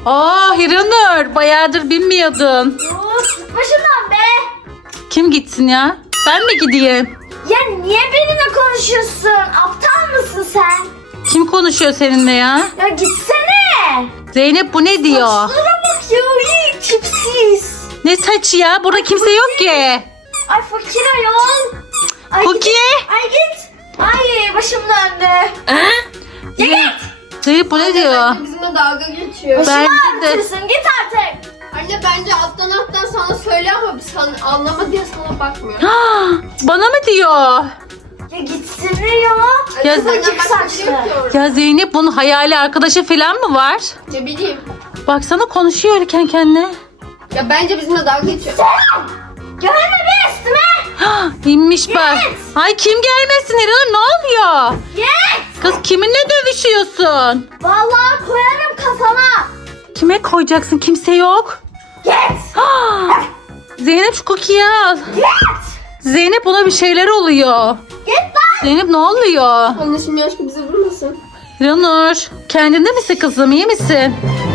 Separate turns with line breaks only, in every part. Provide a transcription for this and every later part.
Aa Hiranur, bayağıdır binmiyordun.
Başımdan be.
Kim gitsin ya? Ben mi gideyim?
Ya niye benimle konuşuyorsun? Aptal mısın sen?
Kim konuşuyor seninle ya?
Ya gitsene.
Zeynep bu ne diyor?
Saçlara bak ya. İyi tipsiz.
Ne saçı ya? Burada kimse yok ki.
Ay fakir ayol. Ay
Cookie.
git. Ay git. Ay başım döndü. Ya git.
Zeynep bu ne diyor?
Bizimle dalga geçiyor.
Başımı
Bence de.
ağrıtırsın. Git artık.
Anne bence alttan sana söyle ama sen anlama diye sana bakmıyor.
Bana mı diyor?
Ya gitsene ya.
Ya
Anne, senden
Kıvırcık
başka bir şey yok
saçlı.
ki orada.
Ya Zeynep bunun hayali arkadaşı falan mı var?
Ne bileyim.
Baksana konuşuyor öyle kendi kendine.
Ya bence bizimle dalga geçiyor.
Gelme be üstüme.
İnmiş bak. Ay kim gelmesin Hiranur, ne oluyor?
Git.
Kız kiminle dövüşüyorsun?
Vallahi koyarım kafana.
Kime koyacaksın? Kimse yok.
Git.
Zeynep şu cookie'yi al.
Git.
Zeynep ona bir şeyler oluyor.
Git lan.
Zeynep ne oluyor?
Anne şimdi aşkı bizi vurmasın.
Hiranur kendinde misin kızım, iyi misin?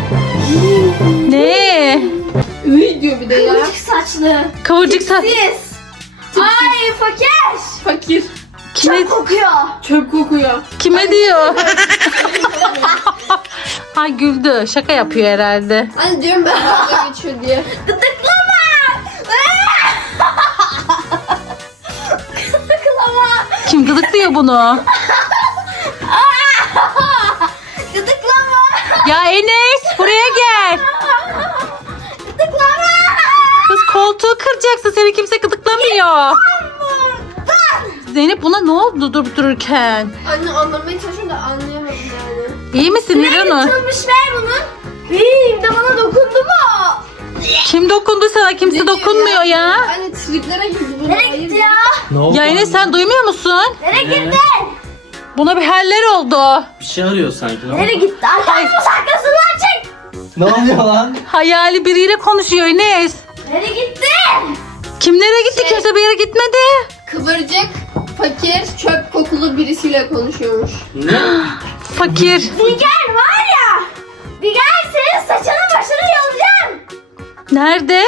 Ne?
Üy diyor bir de ya.
Kıvırcık saçlı.
Kıvırcık saç.
Siz. Ay fakir.
Fakir.
Kime,
Çok kokuyor.
Çöp kokuyor.
kime diyor? Ay güldü. Şaka yapıyor herhalde.
Anne diyorum ben dalga geçiyor diye.
Gıdıklama. Gıdıklama.
Kim gıdıklıyor bunu?
Gıdıklama.
Ya Enes buraya gel.
Gıdıklama.
Kız koltuğu kıracaksın. Seni kimse gıdıklamıyor. Zeynep buna ne oldu durup dururken?
Anne anlamaya çalışıyorum da anlayamadım yani.
İyi misin Hiranur?
Tutulmuş ver bunu. Bir de bana dokundu mu?
Kim dokundu sana? Kimse
Ne diyor
dokunmuyor ya.
Anne triplere girdi bu.
Nereye gitti ya?
Ne oldu?
Ya Enes sen duymuyor musun?
Nereye girdin?
Buna bir haller oldu.
Bir şey arıyor sanki. Ne oldu?
Nereye gitti? Arkamı saklasınlar çek.
Ne oluyor lan?
Hayali biriyle konuşuyor Enes.
Nereye gittin?
Kimlere gitti? Kimse bir yere gitmedi.
Kıvırcık, fakir, çöp kokulu birisiyle konuşuyormuş.
Ne?
Fakir.
Bilgen var ya. Bilgen senin saçını başını yolacağım.
Nerede?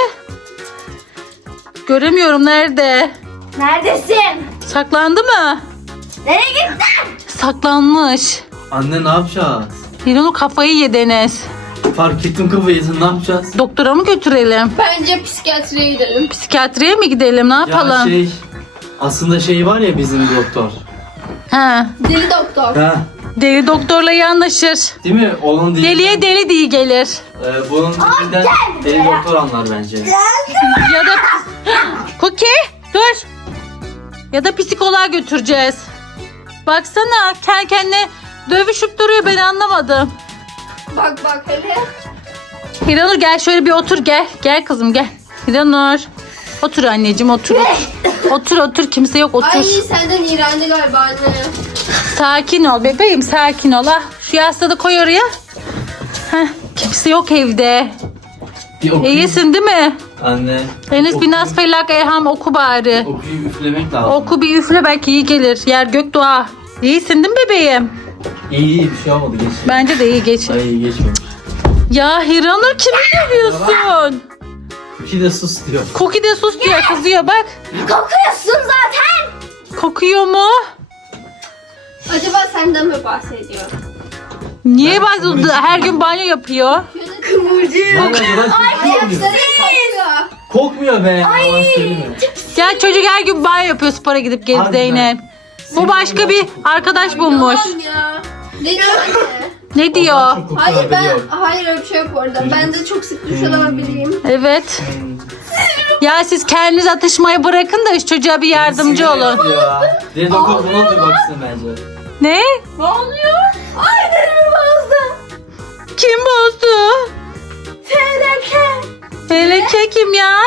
Göremiyorum, nerede?
Neredesin?
Saklandı mı?
Nereye gittin?
Saklanmış.
Anne ne yapacağız?
Hiranur kafayı yedi Enes.
Fark ettim kafayı yedin, ne yapacağız?
Doktora mı götürelim?
Bence psikiyatriye gidelim.
Psikiyatriye mi gidelim? Ne yapalım?
Ya aslında şey var ya bizim doktor.
Ha,
Deli doktor.
Ha,
deli doktorla iyi anlaşır.
değil mi? Onun dilinden,
Deliye deli diye gelir.
bunun dilinden deli doktor anlar bence.
Ya da Cookie dur. Ya da psikoloğa götüreceğiz. Baksana kendi kendine dövüşüp duruyor, ben anlamadım.
Bak bak hele.
Hiranur gel şöyle bir otur, gel. Gel kızım gel. Hiranur. Otur anneciğim, otur. Otur otur, kimse yok, otur.
Ay senden iğrendi galiba anne.
Sakin ol bebeğim, sakin ol. Ah, şu yastığı da koy oraya. Heh, kimse yok evde.
Bir okuyayım.
İyisin değil mi?
Anne.
Enes bir nas felak elham oku bari.
Okuyup üflemek lazım.
Oku bir üfle, belki iyi gelir. Yer gök dua. İyisin değil mi bebeğim?
İyi bir şey olmadı, geç.
Bence de iyi geç.
Ay iyi geçmemiş.
Ya Hiranur kimi dövüyorsun?
İki de sus diyor.
Cookie de sus diyor, kızıyor bak.
Kokuyorsun zaten.
Kokuyor mu?
Acaba senden mi bahsediyor?
Niye bak her gün banyo yapıyor?
Kıvırcık.
Bana bırak, kokmuyor. Kokmuyor be. Yalan söyleme.
Ya çocuk her gün banyo yapıyor spora gidip gelip
Harbiden.
Zeynep. Bu başka bir arkadaş bulmuş.
Yalan ya. Ne diyor anne?
Ne diyor?
Çok kokuyor,
Hayır
haberi yok.
hayır öyle bir şey yok orada. Ben de çok sık duş alabileyim.
Evet. Ya siz kendiniz atışmayı bırakın da şu çocuğa bir yardımcı
Sinir
olun.
ediyor ya. Deli doktor buna bir baksın bence.
Ne?
Ne oluyor? Ay derimi bozdu.
Kim bozdu?
Teneke.
Meleke kim ya?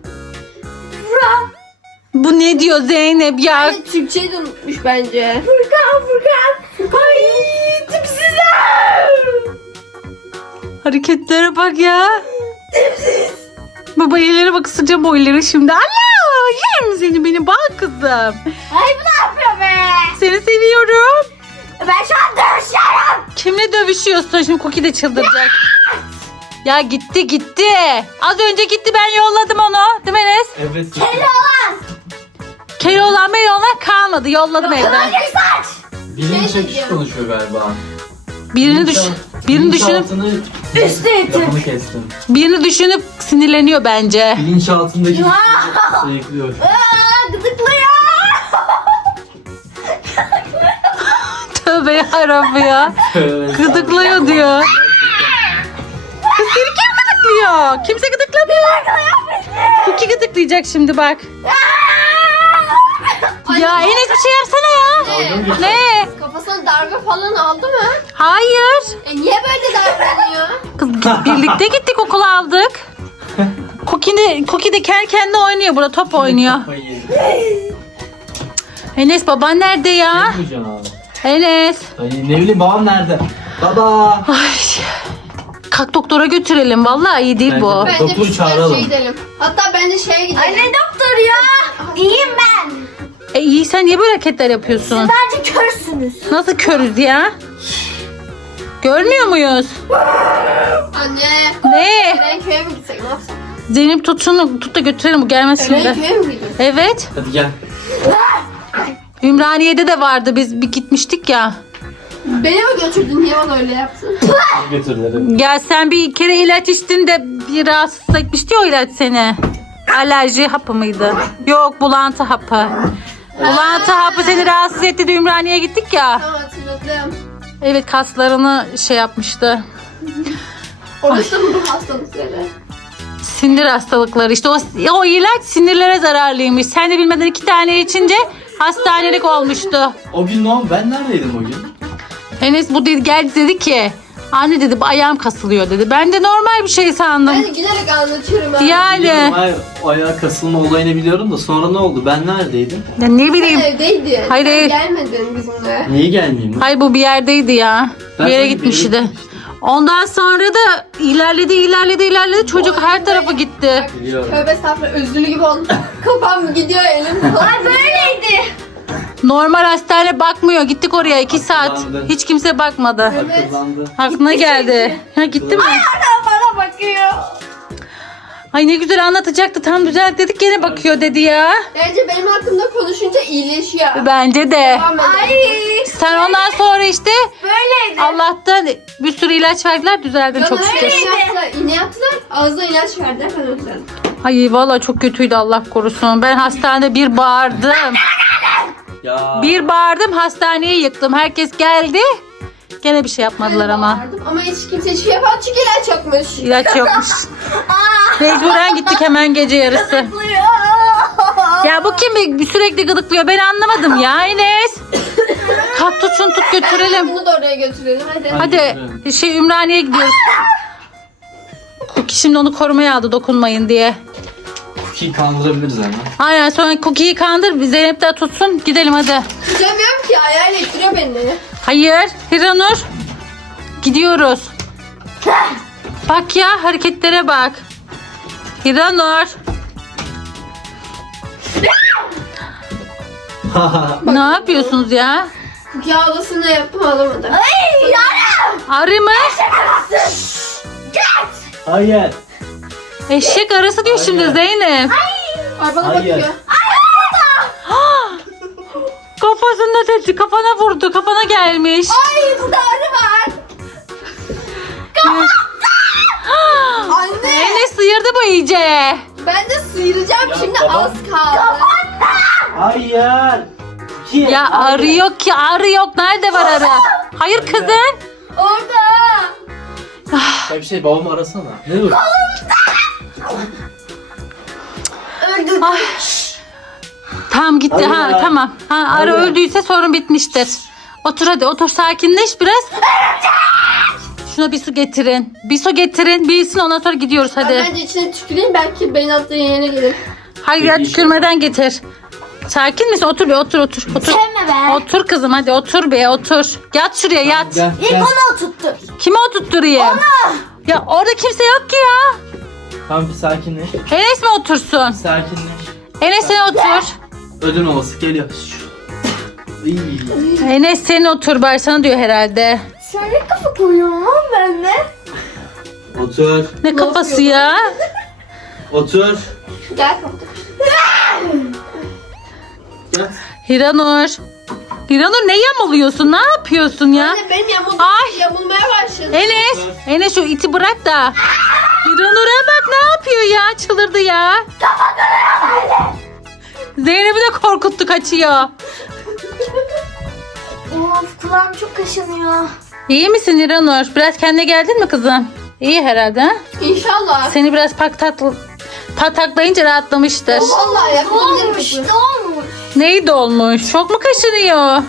Furkan.
Bu ne diyor Zeynep ya?
Anne Türkçeyi de unutmuş bence.
Furkan. Ay tipsizler.
Hareketlere bak ya. Baba ileri bak, sıca boyları şimdi. Allah, yerim seni, beni bak kızım.
Ay bu ne yapıyor be?
Seni seviyorum.
Ben şu an dövüşüyorum.
Kimle dövüşüyorsun? Şimdi Cookie de çıldıracak. Ya gitti. Az önce gitti, ben yolladım onu. Değil mi Enes?
Evet.
Keloğlan Meloğlan kalmadı. Yolladım evden.
Hayır saç.
Bilinç
Şey
akışı
diyeceğim.
konuşuyor galiba.
Birini düşünüp
Üstü eti.
lafını kestim.
birini düşünüp sinirleniyor bence.
Bilinç altındaki sayıklıyor.
Gıdıklıyor.
Tövbe yarabbim ya. Gıdıklıyor diyor. Kız seni kim gıdıklıyor? Kimse gıdıklamıyor. Cookie gıdıklayacak şimdi bak. Ya Enes bir şey yapsana ya. Ne?
Kafasına darbe falan aldı mı?
Hayır.
Niye böyle davranıyor?
Kız birlikte gittik, okula aldık. Cookie de kendi kendine oynuyor, burada top oynuyor.
Kafayı yedi.
Enes baban nerede ya?
Ne yapacaksın abi?
Enes.
Ay ne bileyim babam nerede? Baba.
Ay. Kalk doktora götürelim. Vallahi iyi değil bu.
Bence-
Bence
Doktoru
biz
çağıralım.
şey gidelim. Hatta bence şeye gidelim.
Anne doktor ya. İyiyim ben.
İyi, sen niye böyle hareketler yapıyorsun?
Bence körsünüz.
Nasıl körüz ya? Görmüyor muyuz?
Anne.
Ne?
Eren köye mi gitsek, ne yapsak?
Zeynep tut da götürelim, bu gelmez
Eren
şimdi.
köye mi gidiyor?
Evet.
Hadi gel.
Ümraniye'de de vardı, biz bir gitmiştik ya.
Beni mi götürdün? Niye bana öyle yaptın?
Götürürüm.
Ya sen bir kere ilaç içtin de bir rahatsız etmişti ya o ilaç seni. Alerji hapı mıydı? Yok, bulantı hapı. Bulantı hapı seni rahatsız etti de Ümraniye'ye gittik ya.
Tamam, hatırladım.
Evet, kaslarını şey yapmıştı.
Orası mı bu hastalıkları?
Sinir hastalıkları işte, o ilaç sinirlere zararlıymış. Sen de bilmeden 2 tane içince hastanelik olmuştu.
O gün ne oldu? Ben neredeydim o gün?
Enes bu geldi dedi ki, anne dedi bu ayağım kasılıyor dedi. Ben de normal bir şey sandım.
Ben de gülerek anlatıyorum abi.
Yani
Hayır, o ayağa kasılma olayını biliyorum da sonra ne oldu? Ben neredeydim?
ya ne
Sen
bileyim.
evdeydin.
Hayır,
Sen
hayır.
gelmedin bizimle.
Niye gelmeyeyim lan?
Hayır, bu bir yerdeydi ya.
Ben
Bir yere
sanki
gitmişti.
bir yere gitmiştim.
Ondan sonra da ilerledi. Çocuk her tarafa gitti.
Biliyorum.
Tövbe estağfurullah, özürlü gibi oldu. Kafam gidiyor, elim falan.
Ay böyleydi.
Normal hastane bakmıyor. Gittik oraya 2 saat.
Akıllandı.
Hiç kimse bakmadı.
Evet.
Akıllandı.
Aklına geldi. Ha, gitti mi?
Bana bakıyor.
Ay ne güzel anlatacaktı. Tam düzelt dedik, gene bakıyor dedi ya.
Bence benim hakkımda konuşunca iyileşiyor.
Bence de.
Tamam,
Ay
Sen ondan sonra işte
böyleydi.
Allah'tan bir sürü ilaç verdiler, düzeldin çok şükür.
İğne yaptılar. Ağzına ilaç verdiler. Ben o yüzden.
Ay valla çok kötüydü, Allah korusun. Ben hastanede bir bağırdım.
Ya.
Bir bağırdım, hastaneyi yıktım. Herkes geldi. Gene bir şey yapmadılar ama.
Bağırdım ama hiç kimse hiçbir şey yapmadı çünkü ilaç yokmuş.
İlaç yokmuş. Mecburen gittik hemen gece yarısı. Ya bu kim sürekli gıdıklıyor, ben anlamadım ya Enes. Kalk tut şunu, tut götürelim.
Bunu da oraya götürelim hadi.
Hadi Ümraniye'ye gidiyoruz. Cookie şimdi onu korumaya aldı, dokunmayın diye.
Cookie'yi kandırabiliriz hemen.
Aynen, sonra Cookie'yi kandır, Zeynep de tutsun, gidelim hadi.
Gidemiyorum ki, ayağıyla ittiriyor beni.
Hayır Hiranur, gidiyoruz. Bak ya, hareketlere bak. Hiranur. Ne yapıyorsunuz ya?
Ya odasında yaptım, alamadı.
Ay yara.
Arı mı?
Hayır.
Eşek arısı diyor şimdi
Hayır.
Zeynep.
Ay bana
Hayır.
bakıyor.
Kafasında sesi, kafana vurdu, kafana gelmiş.
Ay burada arı var. Anne.
Enes sıyırdı bu iyice.
Ben de sıyıracağım
Ya
şimdi,
babam-
az kaldı.
Hayır. Cookie,
Ya
hayır.
arı yok ki, arı yok. Nerede var arı? Hayır kızım.
Orada.
Ya bir şey babamı arasana. Ne dur?
Öldü.
Ay. Tamam gitti.
Hayır
Ha
ya.
tamam. Ha, arı
Hayır.
öldüyse sorun bitmiştir. Otur hadi, otur, sakinleş biraz. Şuna bir su getirin. Bir su getirin. Bilsin, ondan sonra gidiyoruz
Ben
hadi.
bence içine tüküreyim, belki beyin attığı yerine gelir.
Hayır ya,
Peki.
tükürmeden getir. Sakin misin? Otur bir, otur. Otur
Sevme be.
Otur kızım, hadi otur be, otur. Yat şuraya, yat.
Gel
İlk
gel.
onu oturttur.
Kime oturtturayım? Ya orada kimse yok ki ya.
Tamam bir sakinleş.
Enes mi otursun?
Sakinleş.
Enes sen otur.
Ödün olası geliyor. İyi.
Enes sen otur, bari sana diyor herhalde.
Sen ne kafa koyuyorsun lan benimle?
Otur.
Ne kafası ya?
Otur.
Gel kapatır.
Gel.
Hiranur. Hiranur ne yamuluyorsun? Ne yapıyorsun ya?
Anne benim
Ay.
yamulmaya başladı.
Enes. Enes şu iti bırak da. Hiranur'a bak ne yapıyor ya? Çıldırdı ya. Zeynep'i de korkuttu, kaçıyor.
Of kulağım çok kaşınıyor.
İyi misin Hiranur? Biraz kendine geldin mi kızım? İyi herhalde ha?
İnşallah.
Seni biraz pataklayınca rahatlamıştır.
Vallahi
Dolmuş
yapabilirim.
dolmuş.
Neyi dolmuş? Çok mu kaşınıyor?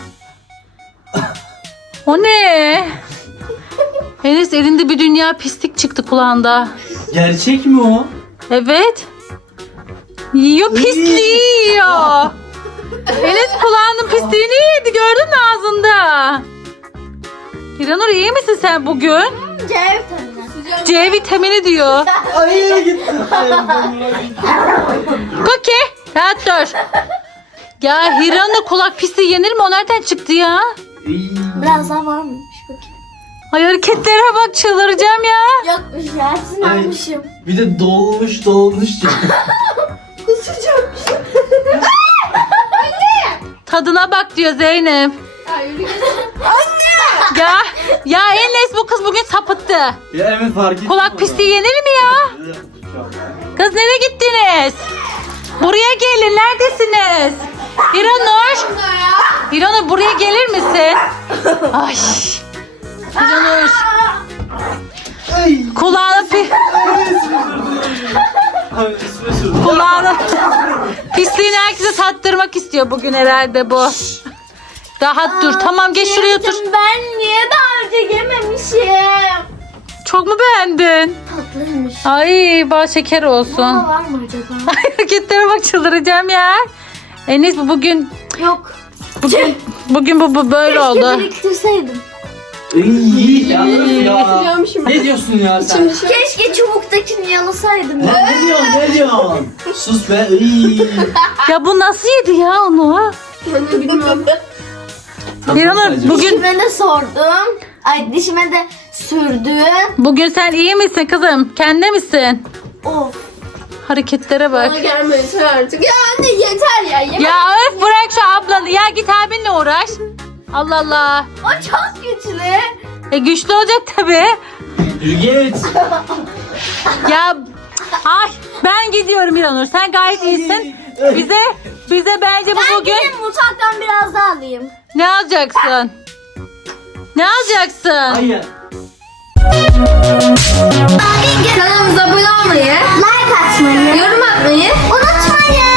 O ne? Enes elinde bir dünya pislik çıktı kulağında.
Gerçek mi o?
Evet. Yiyor, pisliği yiyor. Enes kulağının pisliğini yedi, gördün mü ağzında? Hiranur iyi misin sen bugün?
C vitamini.
C vitamini diyor.
Hayır git.
Cookie rahat dur. Ya Hiranur kulak pisliği yenir mi? O nereden çıktı ya?
Biraz daha varmış bakayım.
Ay hareketlere bak, çıldıracağım ya.
Yokmuş ya sizin
Ay.
almışım.
Bir de dolmuş.
Tadına bak diyor Zeynep.
Ya yürü git.
Ya Enes bu kız bugün sapıttı.
Ya evet fark ettim.
Kulak pisliği yenir mi ya? Kız nereye gittiniz? Buraya gelin, neredesiniz? Hiranur.
Bunda ya.
Hiranur buraya gelir misin? Ay. Hiranur. Kulağına kulağına pisliğini herkese tattırmak istiyor bugün herhalde bu. Rahat dur. Tamam geç şuraya otur.
Ben niye daha önce yememişim?
Çok mu beğendin?
Tatlıymış.
Ay bal şeker olsun.
Bana var mı acaba?
Hareketlere bak, çıldıracağım ya. Enes bu bugün
Yok.
bu böyle
Keşke
oldu.
biriktirseydim.
İyi ya.
Yapacağım şimdi.
Ne diyorsun ya sen?
Keşke çubuktakini yalasaydım. Ya.
Ne diyorsun? Ne diyorsun? Sus be. İyi.
Ya bu nasıl yedi ya onu?
Ben de bilmiyorum.
Hiranur bugün
Dişime de sordum. Ay dişime de sürdüm.
bugün sen iyi misin kızım? Kendine misin?
Of.
Hareketlere
Bana
bak.
gelme yeter artık. Ya anne yeter ya. Yemek.
Ya öf bırak şu ablanı. Ya git abinle uğraş. Allah Allah.
O çok güçlü.
Güçlü olacak tabii.
Yürü git.
Ya ay ben gidiyorum Hiranur. Sen gayet iyisin. Bize bence bu
Ben
bugün
gidip mutfaktan biraz daha alayım.
ne alacaksın? Ne alacaksın?
Hayır.
Kanalımıza abone olmayı,
Like atmayı
yorum atmayı
unutmayın.